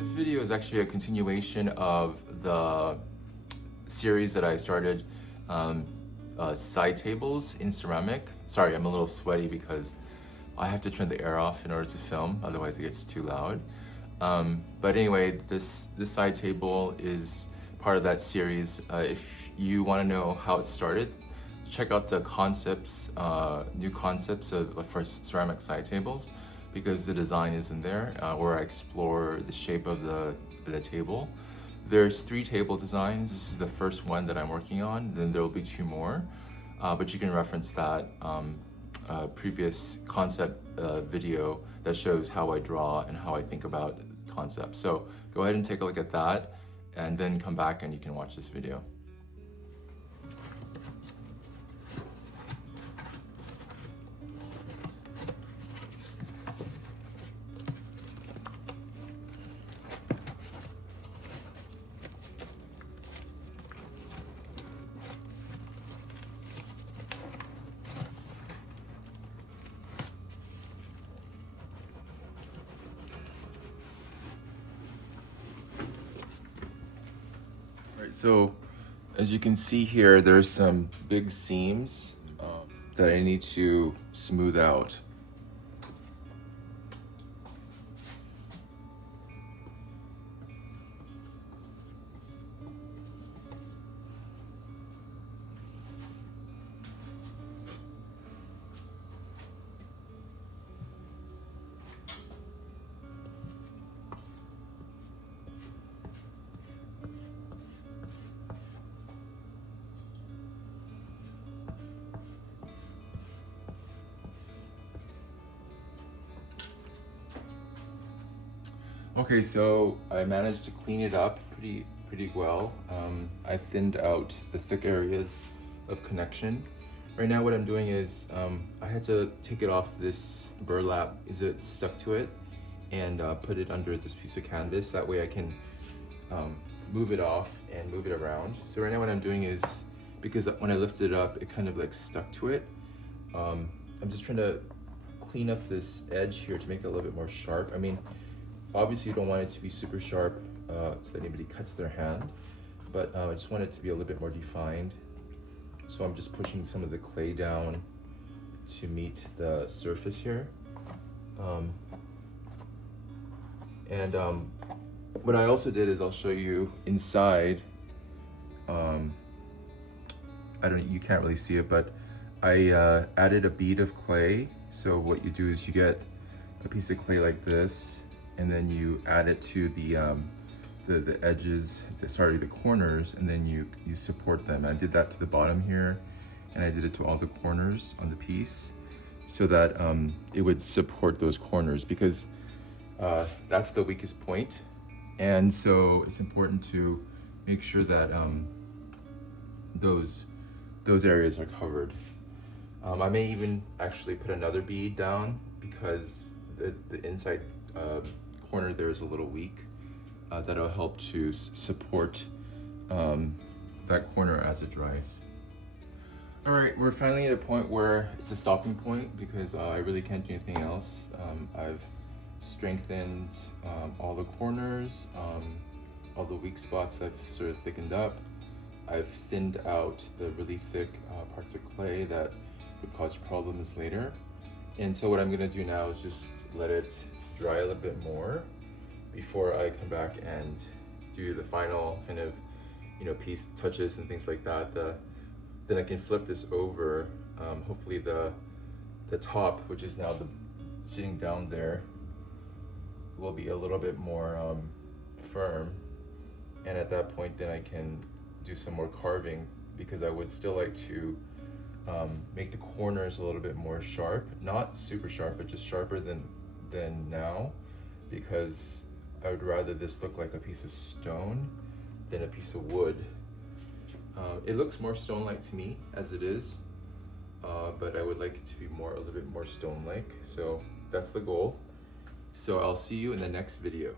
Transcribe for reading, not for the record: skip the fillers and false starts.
This video is actually a continuation of the series that I started, side tables in ceramic. Sorry, I'm a little sweaty because I have to turn the air off in order to film, otherwise it gets too loud. But anyway, this side table is part of that series. If you want to know how it started, check out the concepts, new concepts for ceramic side tables, because the design is in there, where I explore the shape of the table. There's 3 table designs. This is the first one that I'm working on. Then there will be 2 more, but you can reference that previous concept video that shows how I draw and how I think about concepts. So go ahead and take a look at that, and then come back and you can watch this video. Right, so as you can see here, there's some big seams that I need to smooth out. Okay, so I managed to clean it up pretty well. I thinned out the thick areas of connection. Right now what I'm doing is I had to take it off this burlap, is it stuck to it, and put it under this piece of canvas. That way I can move it off and move it around. So right now what I'm doing is, because when I lifted it up, it kind of like stuck to it. I'm just trying to clean up this edge here to make it a little bit more sharp. I mean, obviously you don't want it to be super sharp so that anybody cuts their hand, but I just want it to be a little bit more defined. So I'm just pushing some of the clay down to meet the surface here. What I also did is, I'll show you inside. You can't really see it, but I added a bead of clay. So what you do is you get a piece of clay like this, and then you add it to the edges, the corners, and then you support them. I did that to the bottom here, and I did it to all the corners on the piece, so that it would support those corners, because that's the weakest point. And so it's important to make sure that those areas are covered. I may even actually put another bead down, because the inside corner there is a little weak. That'll help to support that corner as it dries. All right, we're finally at a point where it's a stopping point, because I really can't do anything else. I've strengthened all the corners, all the weak spots I've sort of thickened up. I've thinned out the really thick parts of clay that would cause problems later. And so what I'm gonna do now is just let it dry a little bit more before I come back and do the final kind of, piece touches and things like that. Then I can flip this over. Hopefully the top, which is now sitting down there, will be a little bit more firm. And at that point, then I can do some more carving, because I would still like to make the corners a little bit more sharp, not super sharp, but just sharper than now, because I would rather this look like a piece of stone than a piece of wood. It looks more stone-like to me as it is, but I would like it to be a little bit more stone-like. So that's the goal. So I'll see you in the next video.